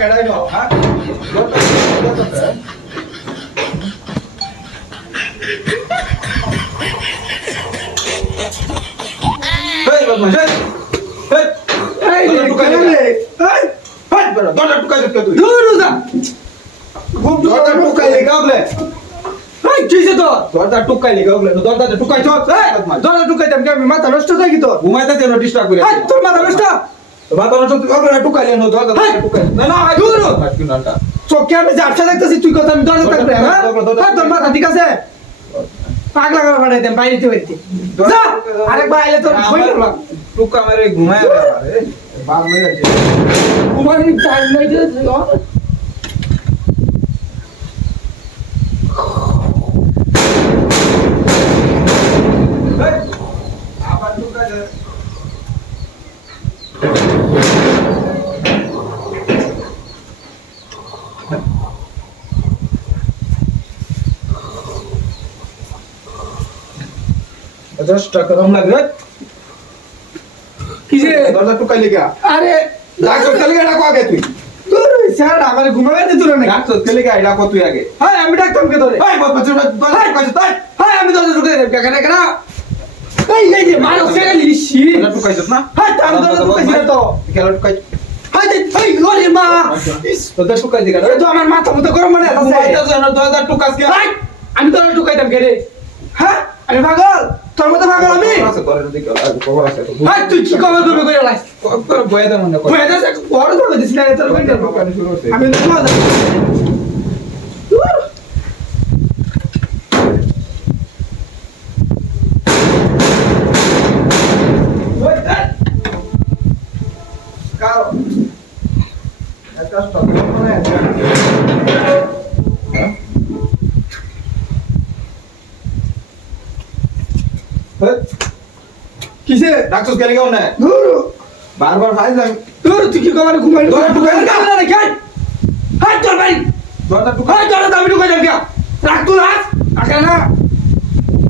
কেডাই no হ্যাঁ এই বদমাশ এই এই টুকাই রে এই হাই বড় দরজা টুকাই দে তুই দূর যা খুব দরজা টুকাই লে গাবলে এই কিসে তো দরজা টুকাই লে গাবলে দরজা টুকাই চল এই বদমাশ দরজা ঢুকাই দেম আমি মাথা নষ্ট হয়ে গেল ঘুমাইতে যেন ডিস্টার্ব করে এই তোর মাথা নষ্ট বাবা তোর সব গাবলে টুকাই লে দরজা টুকাই না না দূর আজকে নাটা চোখে আমি ঝাপসা দেখতেছি তুই কথা আমি দরজা থাকবে হ্যাঁ তোর মাথা ঠিক আছে পাগলা করে বাড়াই দেন বাইরে বাইরে যা আরেকবার আইলে তোর হইল না টুকা মেরে ঘুমায় আরে বাল মেরে তোমার টাইম নাই যে আবার টুকা দে দশটা কদম লাগবে কিসে দরজা টুকাই লেগা আরে ডাক্তার কে লেগা ডাকো আগে তুই তোর স্যার আমার ঘুমাবে না তোর না ডাক্তার কে লেগা ডাকো তুই আগে হ্যাঁ আমি ডাকতাম কে তোরে এই বাবা তুই দরজা টুকাইছ তাই হ্যাঁ আমি দরজা ঢুকে দেব কেন কেন এই যে মারো সেগালি শি দরজা টুকাইছ না হ্যাঁ আমি দরজা ঢুকাইছি না তো কেলা টুকাই হ্যাঁ এই ওরে মা দরজা টুকাই দিগা এই তো আমার মাথা মতো গরম মানে আছে এটা যেন দরজা টুকাস কে এই, আমি দরজা ঢুকাইতাম কে রে হ্যাঁ আমি পাগল তোর মতো পাগল আমি আছে করে দিকে খবর আছে হ্যাঁ তুই কি কবে করবে কইরা লাইস তোর বয়ে দে মনে কর তুই এটা বড় করে দিছিস না তোর কইতে টুকানি শুরু হচ্ছে আমি তো তোমার কাও একটা স্টক মানে কিসে ডাক্তার কে লেগা না দূর বারবার ফাইল যাই দূর তুই কি কবে ঘুমাই দরজা ঢুকাই না। না রে কেন হ্যাঁ তোর ভাই দরজা টুকাই হ্যাঁ দরজা আমি ঢুকাই দেব কে রাখ তুই রাখ আকে না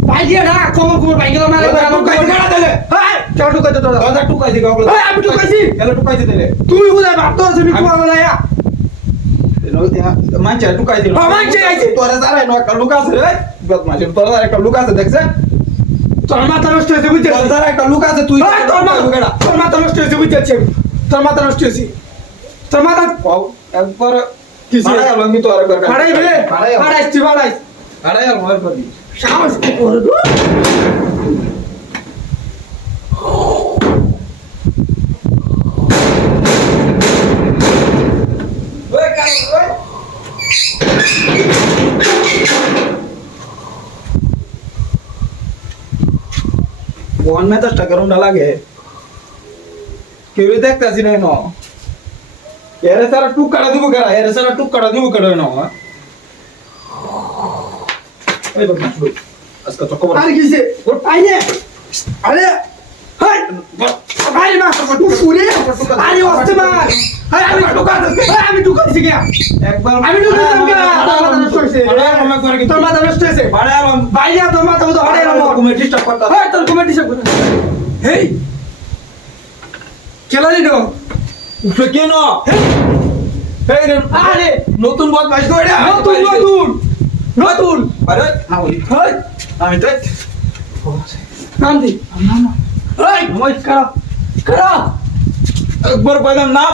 ভাই দিয়ে না কোমর ভাই গেল না রে দরজা টুকাই দিগা দিলে হ্যাঁ কেন ঢুকাই দে দরজা দরজা টুকাই দিগা বলে এই, আমি টুকাইছি। কেলা টুকাই দিলে তুই বুঝাই ভাবতো আমি ঘুমাবো না ইয়া মানছে টুকাই দিল মানছে আইছে। তোরা যারা নো একটা লুক আছে রে বদমাশ তোরা যারা একটা লুক আছে দেখছে তোর মাথা নষ্ট হয়েছে বুঝছিস তোরা যারা একটা লুক আছে তুই এই, তোর মাথা নষ্ট হয়েছে বুঝছিস তোর মাথা নষ্ট হয়েছে তোর মাথা একবার কিসে? বাড়াই আলো আমি তো আরেকবার বাড়াই রে বাড়াইস তুই বাড়াইস বাড়াই আলো আর করবি সাহস কি করে দূর ওই কাই ওই কোন মেজাজটা গরম না লাগে কেউ দেখতাছি না ন এরে সারা টুক কাটা দিব কেরা এরে সারা টুক কাটা দিব কেডা ন এই বদমাশ লোক আজকে তো খবর আরে কিসে আইনে আরে হাই আরে মা তুই পুরে আরে ওস্তে মা আরে আমি আমি ঢুকাইছি কে একবার আমি ঢুকাইলাম কে তোর মাথা নষ্ট হয়েছে বাড়াই আলো আমি করে কি তোর মাথা নষ্ট হয়েছে বাড়াই আলো বাইরে তোর মাথা মতো হড়ে এলাম তুমি ডিস্টার্ব করতা হ্যাঁ তোর কমেন্ট হিসাব করে হেই খেলারি নো কেন এই রে আরে নতুন বদমাশ তো এটা নতুন নতুন নতুন আরে না ওই হেই আমি তো নাম দি এই মই করা করা একবার কইলাম না